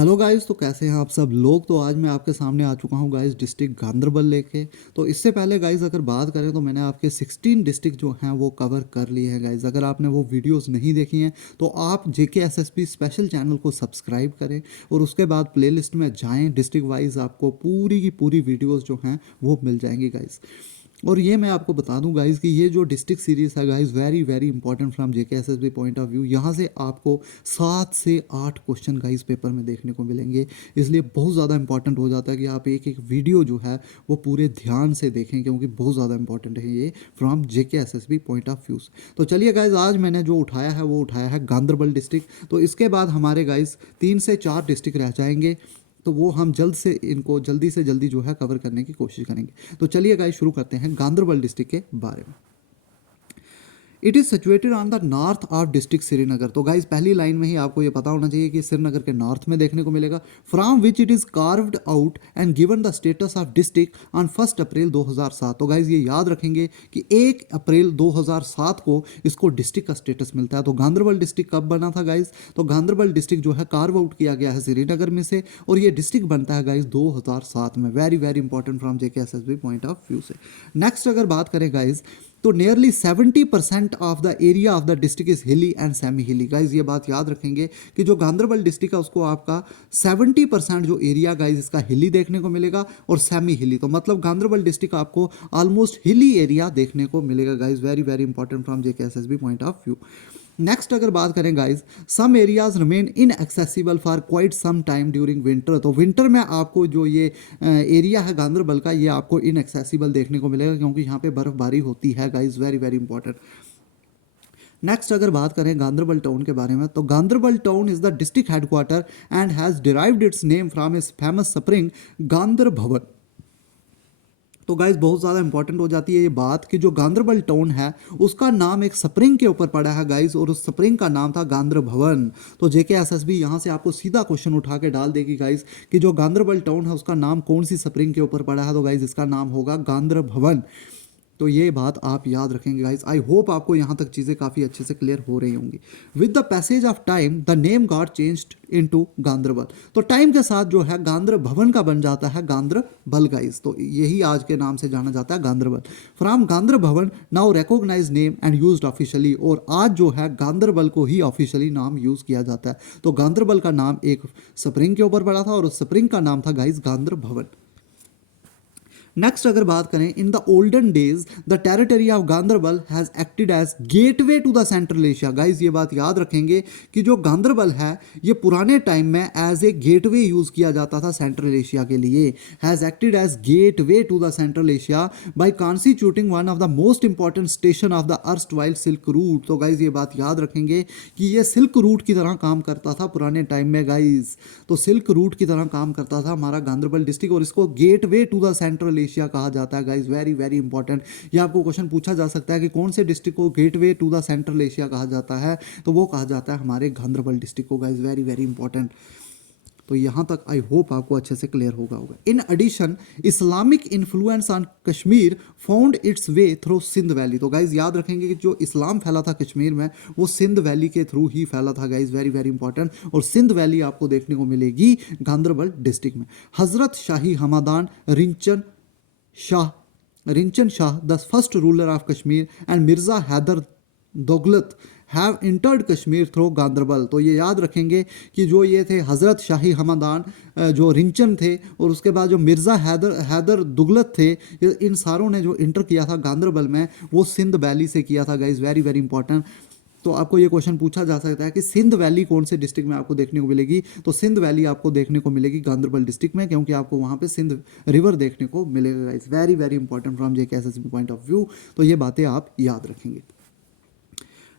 Hello guys, तो कैसे हैं आप सब लोग। तो आज मैं आपके सामने आ चुका हूं गाइस डिस्ट्रिक्ट गांदरबल लेके। तो इससे पहले गाइस अगर बात करें तो मैंने आपके 16 डिस्ट्रिक्ट जो हैं वो कवर कर लिए हैं गाइस। अगर आपने वो वीडियोस नहीं देखी हैं तो आप जेके एसएसपी स्पेशल चैनल को सब्सक्राइब करें और उसके बाद प्लेलिस्ट में जाएं। डिस्ट्रिक्ट वाइज आपको पूरी की पूरी वीडियोज़ जो हैं वो मिल जाएंगी गाइस। और ये मैं आपको बता दूं गाइस कि ये जो डिस्ट्रिक्ट सीरीज़ है guys very very important from JK SSB point of view. यहाँ से आपको 7 से 8 क्वेश्चन गाइस पेपर में देखने को मिलेंगे। इसलिए बहुत ज़्यादा इंपॉर्टेंट हो जाता है कि आप एक एक वीडियो जो है वो पूरे ध्यान से देखें, क्योंकि बहुत ज़्यादा इंपॉर्टेंट है ये from JK SSB point of view. तो चलिए गाइज, आज मैंने जो उठाया है वो उठाया है गांदरबल डिस्ट्रिक्ट। तो इसके बाद हमारे गाइज 3 से 4 डिस्ट्रिक्ट रह जाएंगे, तो वो हम जल्दी से जल्दी जो है कवर करने की कोशिश करेंगे। तो चलिए गाइस, शुरू करते हैं गांदरबल डिस्ट्रिक्ट के बारे में। It is situated on the north of district Srinagar. तो गाइज पहली लाइन में ही आपको ये पता होना चाहिए कि श्रीनगर के नॉर्थ में देखने को मिलेगा। From which it is carved out and given the status of district on 1 अप्रैल 2007। तो गाइज ये याद रखेंगे कि 1 अप्रैल 2007 को इसको डिस्ट्रिक्ट का स्टेटस मिलता है। तो गांदरबल डिस्ट्रिक्ट कब बना था गाइज? तो गांदरबल डिस्ट्रिक्ट जो है कार्व आउट किया गया है श्रीनगर में से, और ये डिस्ट्रिक्ट बनता है गाइज 2007 में। Very very important from JK SSB point of view से। नेक्स्ट अगर बात करें गाइज, तो nearly 70% of the area of the district is हिली एंड सेमी हिली। गाइज ये बात याद रखेंगे कि जो गांदरबल डिस्ट्रिक्ट है उसको आपका 70% जो एरिया गाइज इसका हिली देखने को मिलेगा और सेमी हिली। तो मतलब गांदरबल डिस्ट्रिक्ट आपको ऑलमोस्ट हिली एरिया देखने को मिलेगा guys. Very very important from JK SSB point of view. Next अगर बात करें guys, some areas remain inaccessible for quite some time during winter. तो विंटर में आपको जो ये एरिया है गांदरबल का, ये आपको इनएक्सेसिबल देखने को मिलेगा क्योंकि यहाँ पे बर्फबारी होती है guys. Very very important. Next अगर बात करें गांदरबल टाउन के बारे में, तो Ganderbal town is the district headquarter and has derived it's name from इस फेमस स्प्रिंग गांदर भवन। तो गाइज बहुत ज़्यादा इंपॉर्टेंट हो जाती है ये बात कि जो गांदरबल टाउन है उसका नाम एक स्प्रिंग के ऊपर पड़ा है गाइज, और उस स्प्रिंग का नाम था गांदर भवन। तो जेके एसएसबी यहाँ से आपको सीधा क्वेश्चन उठा के डाल देगी गाइज कि जो गांदरबल टाउन है उसका नाम कौन सी स्प्रिंग के ऊपर पड़ा है। तो गाइज इसका नाम होगा गांदर भवन। तो ये बात आप याद रखेंगे गाइस। आई होप आपको यहाँ तक चीज़ें काफ़ी अच्छे से क्लियर हो रही होंगी। With the passage of time the name got changed into Ganderbal. तो टाइम के साथ जो है गांदर भवन का बन जाता है गांदरबल गाइस। तो यही आज के नाम से जाना जाता है Ganderbal. From Gandar Bhavan now recognize name and used officially. और आज जो है गांदरबल को ही ऑफिशियली नाम यूज़ किया जाता है। तो गांदरबल का नाम एक स्प्रिंग के ऊपर पड़ा था और उस स्प्रिंग का नाम था गाइस गांदर भवन। नेक्स्ट अगर बात करें, in the olden days the territory of Ganderbal has acted as gateway to the central Asia. Guys ये बात याद रखेंगे कि जो गांदरबल है ये पुराने टाइम में एज ए गेटवे यूज किया जाता था सेंट्रल एशिया के लिए। Has acted as gateway to the central Asia by constituting one of the most important station of the erstwhile silk route. तो गाइज ये बात याद रखेंगे कि ये सिल्क रूट की तरह काम करता था पुराने टाइम में गाइज। तो सिल्क रूट की तरह काम करता था हमारा गांदरबल डिस्ट्रिक्ट, और इसको gateway to the central Asia कहा जाता है गाइस। Very very important. ये आपको क्वेश्चन पूछा जा सकता है कि कौन से डिस्ट्रिक्ट को gateway to the central Asia कहा जाता है, तो वो कहा जाता है हमारे गांदरबल डिस्ट्रिक्ट को गाइस। Very very important. तो यहाँ तक आई होप आपको अच्छे से क्लियर होगा। In addition Islamic influence on Kashmir found its way through Sindh valley. तो गाइज याद रखेंगे कि जो इस्लाम फैला था कश्मीर में वो सिंध वैली के थ्रू ही फैला था गाइज। Very very important. और सिंध वैली आपको देखने को मिलेगी गांदरबल डिस्ट्रिक्ट में। हजरत Shahi Hamadan Rinchan Shah the first ruler of Kashmir and Mirza Haidar Dughlat have entered Kashmir through Ganderbal. तो ये याद रखेंगे कि जो ये थे हज़रत शाही हमादान जो रिंचन थे, और उसके बाद जो मिर्ज़ा हैदर दुगलत थे, इन सारों ने जो इंटर किया था गांदरबल में वो सिंध वैली से किया था गाइज। Very very important. तो आपको ये क्वेश्चन पूछा जा सकता है कि सिंध वैली कौन से डिस्ट्रिक्ट में आपको देखने को मिलेगी। तो सिंध वैली आपको देखने को मिलेगी गांदरबल डिस्ट्रिक्ट में, क्योंकि आपको वहाँ पे सिंध रिवर देखने को मिलेगा guys. Very very important from JK SSB point of view. तो ये बातें आप याद रखेंगे।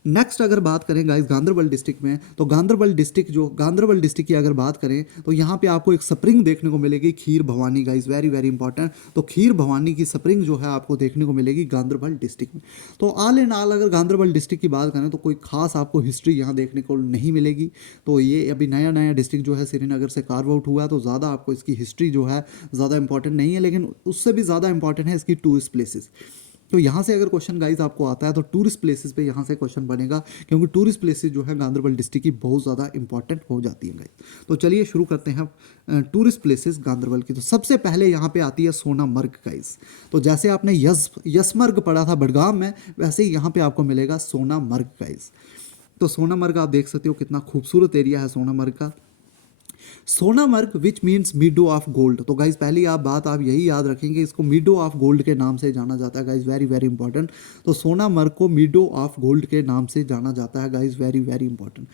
नेक्स्ट अगर बात करें गाइस गांदरबल डिस्ट्रिक्ट में, तो गांदरबल डिस्ट्रिक्ट की अगर बात करें तो यहाँ पे आपको एक स्प्रिंग देखने को मिलेगी Kheer Bhawani guys. Very very important. तो खीर भवानी की स्प्रिंग जो है आपको देखने को मिलेगी गांदरबल डिस्ट्रिक्ट में। तो ऑल इन ऑल अगर गांदरबल डिस्ट्रिक्ट की बात करें तो कोई खास आपको हिस्ट्री यहाँ देखने को नहीं मिलेगी। तो ये अभी नया नया डिस्ट्रिक्ट जो है श्रीनगर से कार्व आउट हुआ है, तो ज़्यादा आपको इसकी हिस्ट्री जो है ज़्यादा इंपॉर्टेंट नहीं है, लेकिन उससे भी ज़्यादा इंपॉर्टेंट है इसकी टूरिस्ट प्लेसेस। तो यहाँ से अगर क्वेश्चन गाइज आपको आता है तो टूरिस्ट प्लेसेस पे यहाँ से क्वेश्चन बनेगा, क्योंकि टूरिस्ट प्लेसेस जो है गांधरबल डिस्ट्रिक्ट की बहुत ज़्यादा इंपॉर्टेंट हो जाती है गाइज। तो चलिए शुरू करते हैं टूरिस्ट प्लेसेस गांधरबल की। तो सबसे पहले यहाँ पे आती है सोनामर्ग गाइज। तो जैसे आपने यसमर्ग पढ़ा था बडगाम में, वैसे ही यहाँ पे आपको मिलेगा सोनामर्ग गाइज। तो सोनामर्ग आप देख सकते हो कितना खूबसूरत एरिया है सोनामर्ग का। Sonamarg which means मीडो of gold. तो गाइज पहली बात आप यही याद रखेंगे, इसको मीडो ऑफ गोल्ड के नाम से जाना जाता है गाइज, वेरी वेरी इंपॉर्टेंट। तो सोनामर्ग को मीडो ऑफ गोल्ड के नाम से जाना जाता है guys, very very important.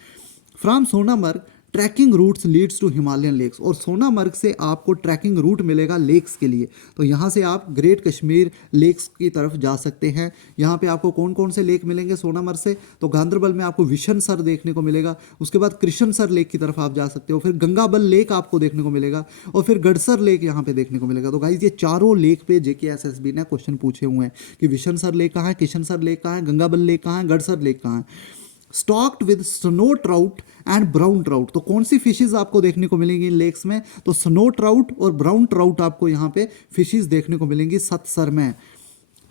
From Sonamarg trekking routes leads to Himalayan lakes. और सोनामर्ग से आपको ट्रैकिंग रूट मिलेगा लेक्स के लिए। तो यहाँ से आप ग्रेट कश्मीर लेक्स की तरफ जा सकते हैं। यहाँ पे आपको कौन कौन से लेक मिलेंगे सोनामर्ग से? तो गांधरबल में आपको विशनसर देखने को मिलेगा, उसके बाद कृष्णसर लेक की तरफ आप जा सकते हो, फिर गंगाबल लेक आपको देखने को मिलेगा, और फिर गड़सर लेक यहाँ पे देखने को मिलेगा। तो गाइज ये चारों लेक पे JKSSB ने क्वेश्चन पूछे हुए हैं कि विशनसर लेक कहाँ है, कृष्णसर लेक कहाँ है, गंगाबल लेक कहाँ है, गड़सर लेक कहाँ है। Stocked with snow trout and brown trout. तो कौन सी फिशेज आपको देखने को मिलेंगी इन लेक्स में? तो स्नो ट्राउट और ब्राउन ट्राउट आपको यहाँ पे फिशेज देखने को मिलेंगी सतसर में।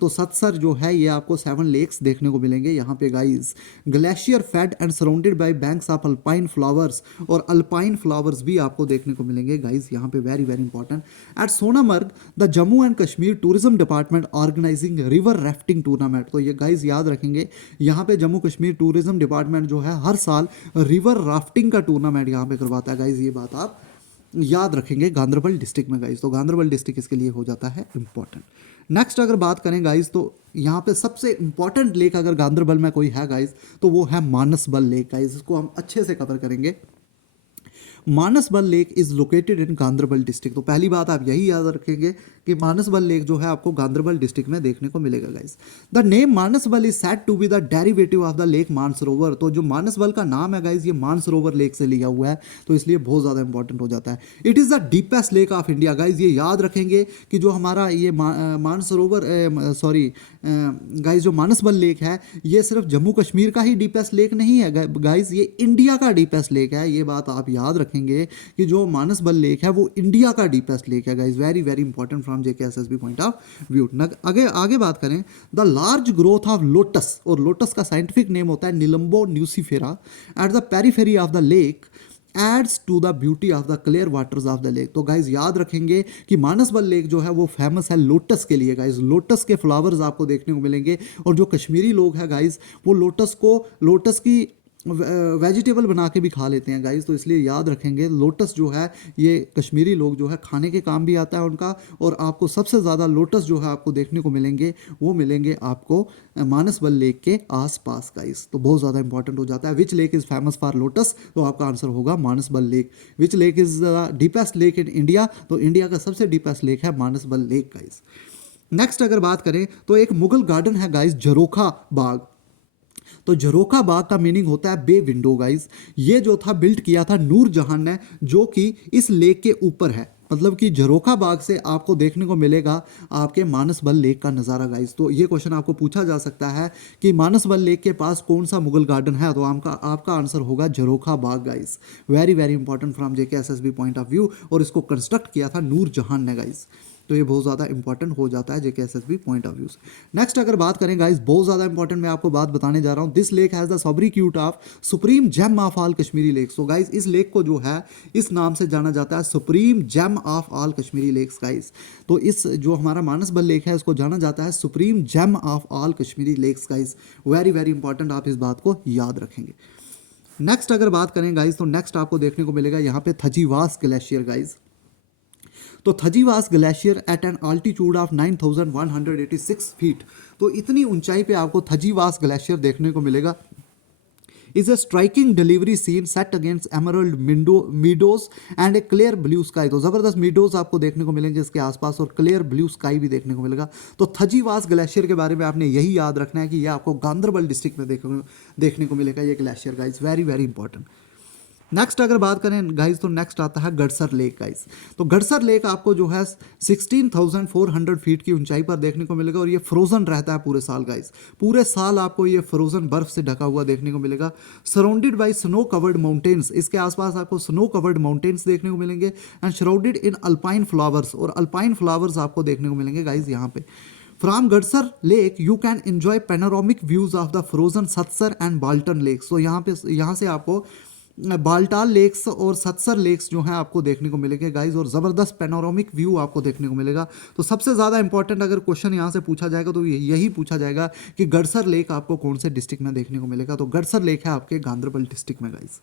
तो सतसर जो है ये आपको 7 लेक्स देखने को मिलेंगे यहाँ पे guys. Glacier fed and surrounded by banks of alpine flowers, और अल्पाइन फ्लावर्स भी आपको देखने को मिलेंगे गाइज यहाँ पे, very very important. At Sonamarg the Jammu and Kashmir tourism department organising river rafting tournament. तो ये गाइज याद रखेंगे, यहाँ पे जम्मू कश्मीर टूरिज्म डिपार्टमेंट जो है हर साल रिवर राफ्टिंग का टूर्नामेंट यहाँ पे करवाता है गाइज। ये बात आप याद रखेंगे गांधरबल डिस्ट्रिक्ट में गाइज। तो गांधरबल डिस्ट्रिक्ट इसके लिए हो जाता है इंपॉर्टेंट। नेक्स्ट अगर बात करें गाइज, तो यहाँ पे सबसे इंपॉर्टेंट लेक अगर गांधरबल में कोई है गाइज, तो वो है मानसबल लेक गाइज। इसको हम अच्छे से कवर करेंगे। Manasbal lake is located in Ganderbal district. तो पहली बात आप यही याद रखेंगे कि मानसबल लेक जो है आपको गांधरबल डिस्ट्रिक्ट में देखने को मिलेगा guys. The name Manasbal is said to be the derivative of the lake Mansarovar. तो जो मानसबल का नाम है गाइस, ये मानसरोवर लेक से लिया हुआ है, तो इसलिए बहुत ज़्यादा इंपॉर्टेंट हो जाता है। It is the deepest lake of India guys. ये याद रखेंगे कि जो हमारा ये मानसरोवर गाइस जो मानसबल लेक है, ये सिर्फ जम्मू कश्मीर का ही डीपेस्ट लेक नहीं है गाइस, ये इंडिया का डीपेस्ट लेक है। ये बात आप याद रखेंगे कि जो मानसबल लेक है वो इंडिया का डीपेस्ट लेक है guys, very very important from JKSSB point of view. आगे बात करें, the large growth of lotus, और लोटस का साइंटिफिक नेम होता है Nelumbo nucifera, at the periphery of the lake adds to the beauty of the clear waters of the lake. तो guys याद रखेंगे कि मानसबल लेक जो है वो फेमस है लोटस के लिए गाइज। लोटस के फ्लावर्स आपको देखने को मिलेंगे, और जो कश्मीरी लोग हैं गाइज वो लोटस की वेजिटेबल बना के भी खा लेते हैं गाइज। तो इसलिए याद रखेंगे लोटस जो है ये कश्मीरी लोग जो है खाने के काम भी आता है उनका, और आपको सबसे ज़्यादा लोटस जो है आपको देखने को मिलेंगे वो मिलेंगे आपको मानसबल लेक के आसपास गाइज। तो बहुत ज़्यादा इंपॉर्टेंट हो जाता है। Which lake is famous for lotus? तो आपका आंसर होगा Manasbal lake. Which lake is the deepest lake in India? तो इंडिया का सबसे डीपेस्ट लेक है मानसबल लेक गाइज। नेक्स्ट अगर बात करें तो एक मुगल गार्डन है गाइज झरोखा बाग। तो झरोखा बाग का मीनिंग होता है बे विंडो गाइज। ये जो था बिल्ड किया था नूर जहां ने, जो कि इस लेक के ऊपर है। मतलब कि झरोखा बाग से आपको देखने को मिलेगा आपके मानसबल लेक का नज़ारा गाइज। तो ये क्वेश्चन आपको पूछा जा सकता है कि मानसबल लेक के पास कौन सा मुगल गार्डन है? तो आपका आंसर होगा Jharokha Bagh guys, very very important from JKSSB point of view. और इसको कंस्ट्रक्ट किया था नूर जहां ने गाइज। तो ये बहुत ज़्यादा इंपॉर्टेंट हो जाता है JKSSB पॉइंट ऑफ व्यू से। नेक्स्ट अगर बात करें गाइज, बहुत ज़्यादा इंपॉर्टेंट मैं आपको बात बताने जा रहा हूँ। This lake has the sobriquet of supreme gem of all Kashmiri lakes. तो गाइज इस लेक को जो है इस नाम से जाना जाता है supreme gem of all Kashmiri lakes guys. तो इस जो हमारा मानसबल लेक है इसको जाना जाता है supreme gem of all Kashmiri lakes guys, very very important, आप इस बात को याद रखेंगे। नेक्स्ट अगर बात करें गाइज, तो नेक्स्ट आपको देखने को मिलेगा यहाँ पे थजीवास ग्लेशियर गाइज। तो Thajiwas glacier at an altitude of 9186 feet. तो इतनी ऊंचाई पे आपको थजीवास ग्लेशियर देखने को मिलेगा। Is a striking delivery scene set against emerald meadows and a clear blue sky. तो जबरदस्त मीडोज आपको देखने को मिलेंगे इसके आसपास, और क्लियर ब्लू स्काई भी देखने को मिलेगा। तो थजीवास ग्लेशियर के बारे में आपने यही याद रखना है कि यह आपको गांधरबल डिस्ट्रिक्ट में देखने को मिलेगा ये glacier guys, very very important. Next अगर बात करें गाइज, तो नेक्स्ट आता है गड़सर लेक गाइज। तो गड़सर लेक आपको जो है 16,400 फीट की ऊंचाई पर देखने को मिलेगा, और ये फ्रोजन रहता है पूरे साल गाइज। पूरे साल आपको ये फ्रोजन बर्फ से ढका हुआ देखने को मिलेगा। Surrounded by snow covered mountains, इसके आसपास आपको स्नो कवर्ड माउंटेन्स देखने को मिलेंगे, and surrounded in alpine flowers, और अल्पाइन फ्लावर्स आपको देखने को मिलेंगे गाइज यहाँ पे। From Gadsar lake you can enjoy panoramic views of the frozen Satsar and Baltan lakes. तो यहाँ से आपको बाल्टाल लेक्स और सत्सर लेक्स जो हैं आपको देखने को मिलेंगे गाइज, और ज़बरदस्त पैनोरामिक व्यू आपको देखने को मिलेगा। तो सबसे ज़्यादा इंपॉर्टेंट अगर क्वेश्चन यहाँ से पूछा जाएगा तो यही पूछा जाएगा कि गडसर लेक आपको कौन से डिस्ट्रिक्ट में देखने को मिलेगा। तो गडसर लेक है आपके गांधरबल डिस्ट्रिक्ट में गाइज।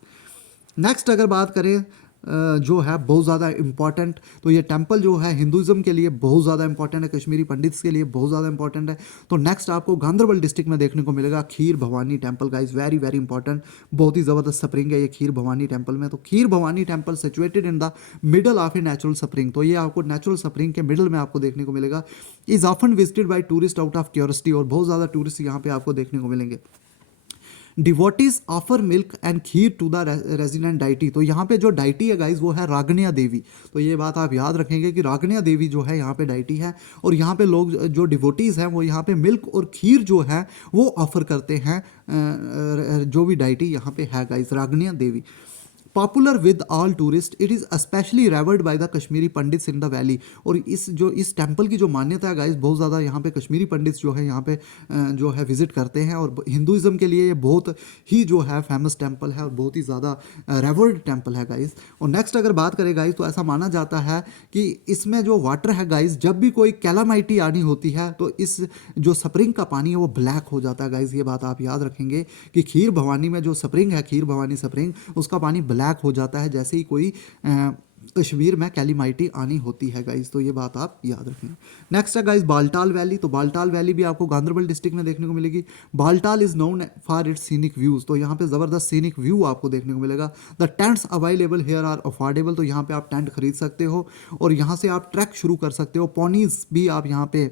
नेक्स्ट अगर बात करें जो है बहुत ज़्यादा इंपॉर्टेंट, तो ये टेंपल जो है हिंदुज़म के लिए बहुत ज़्यादा इंपॉर्टेंट है, कश्मीरी पंडित्स के लिए बहुत ज़्यादा इंपॉर्टेंट है। तो नेक्स्ट आपको गांधरबल डिस्ट्रिक्ट में देखने को मिलेगा Kheer Bhawani temple guys, very very important, बहुत ही ज़बरदस्त स्प्रिंग है ये खीर भवानी टेंपल में। तो Kheer Bhawani temple situated in the middle of a natural spring, तो ये आपको नेचुरल स्प्रिंग के मिडल में आपको देखने को मिलेगा। Is often visited by tourist out of curiosity, और बहुत ज़्यादा टूरिस्ट यहाँ पे आपको देखने को मिलेंगे। Devotees offer milk and kheer to the resident deity, तो यहाँ पे जो डाइटी है गाइज वो है रागनिया देवी। तो ये बात आप याद रखेंगे कि रागनिया देवी जो है यहाँ पे डाइटी है, और यहाँ पे लोग जो डिवोटीज हैं वो यहाँ पे मिल्क और खीर जो है वो ऑफर करते हैं, जो भी डाइटी यहाँ पे है guys, Ragnya Devi. Popular with all tourist, it is specially revered by the Kashmiri Pandits in the valley. और इस टेंपल की जो मान्यता है गाइस, बहुत ज़्यादा यहाँ पे कश्मीरी पंडित्स जो है यहाँ पे जो है विजिट करते हैं, और हिंदुज़म के लिए ये बहुत ही जो है फेमस टेंपल है और बहुत ही ज़्यादा रेवर्ड टेंपल है गाइस। और नेक्स्ट अगर बात करें गाइस, तो ऐसा माना जाता है कि इसमें जो वाटर है गाइस, जब भी कोई कैलामाइटी आनी होती है तो इस जो स्प्रिंग का पानी है वो ब्लैक हो जाता है गाइस। ये बात आप याद रखेंगे कि खीर भवानी में जो स्प्रिंग है, खीर भवानी स्प्रिंग, उसका पानी ब्लैक हो जाता है जैसे ही कोई कश्मीर में कैलीमाइटी आनी होती है गाइज। तो ये बात आप याद रखें। नेक्स्ट है गाइज बाल्टाल वैली, तो बाल्टाल वैली भी आपको गांधरबल डिस्ट्रिक्ट में देखने को मिलेगी। Baltal is known for its scenic views, तो यहाँ पे ज़बरदस्त सीनिक व्यू आपको देखने को मिलेगा। The tents available here are affordable, तो यहाँ पे आप टेंट खरीद सकते हो और यहाँ से आप ट्रैक शुरू कर सकते हो। पोनीज भी आप यहाँ पे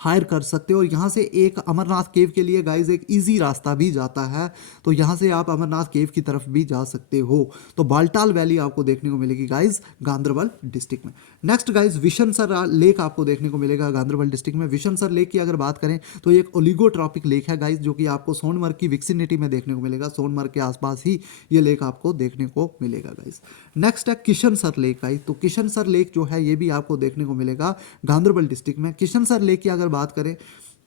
हायर कर सकते हो, और यहाँ से एक अमरनाथ केव के लिए गाइज एक इजी रास्ता भी जाता है, तो यहाँ से आप अमरनाथ केव की तरफ भी जा सकते हो। तो बाल्टाल वैली आपको देखने को मिलेगी गाइज गांधरबल डिस्ट्रिक्ट में। नेक्स्ट गाइज विशनसर लेक आपको देखने को मिलेगा गांधरबल डिस्ट्रिक्ट में। विशनसर लेक की अगर बात करें तो ये एक ओलिगोट्रॉपिक लेक है गाइज, जो कि आपको सोनमर्ग की विक्सिनिटी में देखने को मिलेगा। सोनमर्ग के आसपास ही ये लेक आपको देखने को मिलेगा गाइज। नेक्स्ट है किशनसर लेक गाइज, तो किशनसर लेक जो है ये भी आपको देखने को मिलेगा गांधरबल डिस्ट्रिक्ट में। किशनसर लेक की अगर बात करें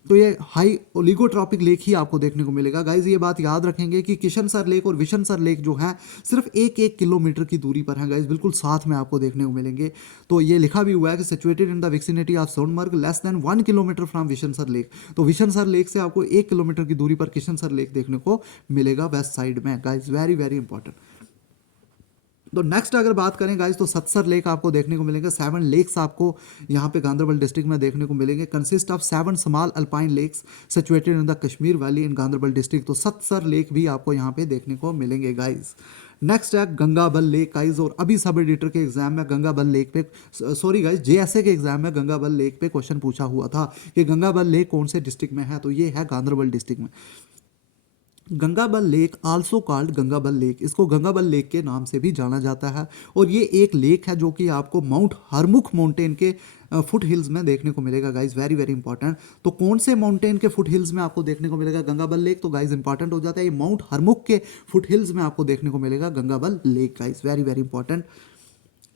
तो ये हाई ओलिगोट्रॉपिक लेक ही आपको देखने को मिलेगा गाइज। ये बात याद रखेंगे कि किशनसर लेक और विशनसर लेक जो है सिर्फ एक किलोमीटर की दूरी पर है गाइज, बिल्कुल साथ में आपको देखने को मिलेंगे। तो ये लिखा भी हुआ है कि situated in the vicinity of Sonamarg less than 1 kilometre from Vishansar lake, तो विशनसर लेक से आपको 1 किलोमीटर की दूरी पर किशनसर लेक देखने को मिलेगा वेस्ट साइड में गाइज, वेरी वेरी इंपॉर्टेंट। तो नेक्स्ट अगर बात करें गाइज तो सत्सर लेक आपको देखने को मिलेंगे। 7 लेक्स आपको यहाँ पे गांधरबल डिस्ट्रिक्ट में देखने को मिलेंगे। Consist of 7 small alpine lakes situated in the Kashmir valley in Ganderbal district, तो सत्सर लेक भी आपको यहाँ पे देखने को मिलेंगे गाइज। नेक्स्ट है गंगाबल लेक गाइज, और अभी सब एडिटर के एग्जाम में गंगाबल लेक पे, सॉरी गाइज जेएसए के एग्जाम में गंगाबल लेक पे क्वेश्चन पूछा हुआ था कि गंगाबल लेक कौन से डिस्ट्रिक्ट में है, तो ये है गांधरबल डिस्ट्रिक्ट में। Gangabal lake also called Gangabal lake, इसको गंगाबल लेक के नाम से भी जाना जाता है, और ये एक लेक है जो कि आपको माउंट हरमुख माउंटेन के फुट हिल्स में देखने को मिलेगा गाइज, वेरी वेरी इंपॉर्टेंट। तो कौन से माउंटेन के फुट हिल्स में आपको देखने को मिलेगा गंगाबल लेक, तो गाइज इंपॉर्टेंट हो जाता है ये माउंट हरमुख के फुट हिल्स में आपको देखने को मिलेगा Gangabal lake guys, very very important,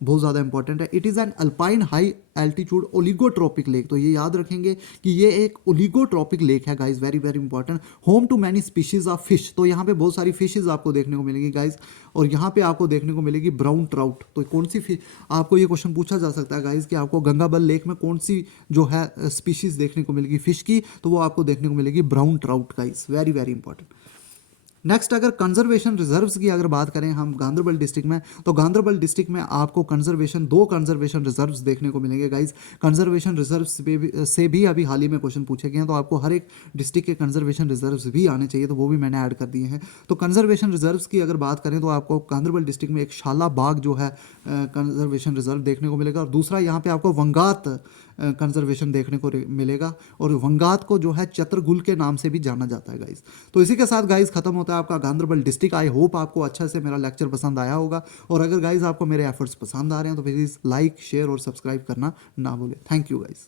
बहुत ज़्यादा इंपॉर्टेंट है। It is an alpine high altitude oligotrophic lake, तो ये याद रखेंगे कि ये एक ओलिगोट्रॉपिक लेक है guys, very very important. Home to many species of fish, तो यहाँ पे बहुत सारी फिशेज आपको देखने को मिलेंगी गाइज, और यहाँ पे आपको देखने को मिलेगी ब्राउन ट्राउट। तो कौन सी फिश, आपको ये क्वेश्चन पूछा जा सकता है गाइज कि आपको गंगाबल लेक में कौन सी जो है स्पीशीज देखने को मिलेगी फिश की, तो वो आपको देखने को मिलेगी brown trout guys, very very important. Next अगर कंजर्वेशन रिजर्व्स की अगर बात करें हम गांधरबल डिस्ट्रिक्ट में, तो गांधरबल डिस्ट्रिक्ट में आपको दो कंजर्वेशन रिजर्व्स देखने को मिलेंगे गाइज। कंजर्वेशन रिजर्व्स से भी अभी हाल ही में क्वेश्चन पूछे गए हैं, तो आपको हर एक डिस्ट्रिक्ट के कंजर्वेशन रिजर्व्स भी आने चाहिए, तो वो भी मैंने ऐड कर दिए हैं। तो कंजर्वेशन रिजर्व्स की अगर बात करें तो आपको गांधरबल डिस्ट्रिक्ट में एक शाला बाग जो है कंजर्वेशन रिजर्व देखने को मिलेगा, और दूसरा यहाँ पे आपको वंगात कंजर्वेशन देखने को मिलेगा, और वंगात को जो है चतरगुल के नाम से भी जाना जाता है गाइज। तो इसी के साथ गाइज खत्म होता है आपका गांधरबल डिस्ट्रिक्ट। आई होप आपको अच्छा से मेरा लेक्चर पसंद आया होगा, और अगर गाइज आपको मेरे एफर्ट्स पसंद आ रहे हैं तो प्लीज़ लाइक शेयर और सब्सक्राइब करना ना भूलें। Thank you guys.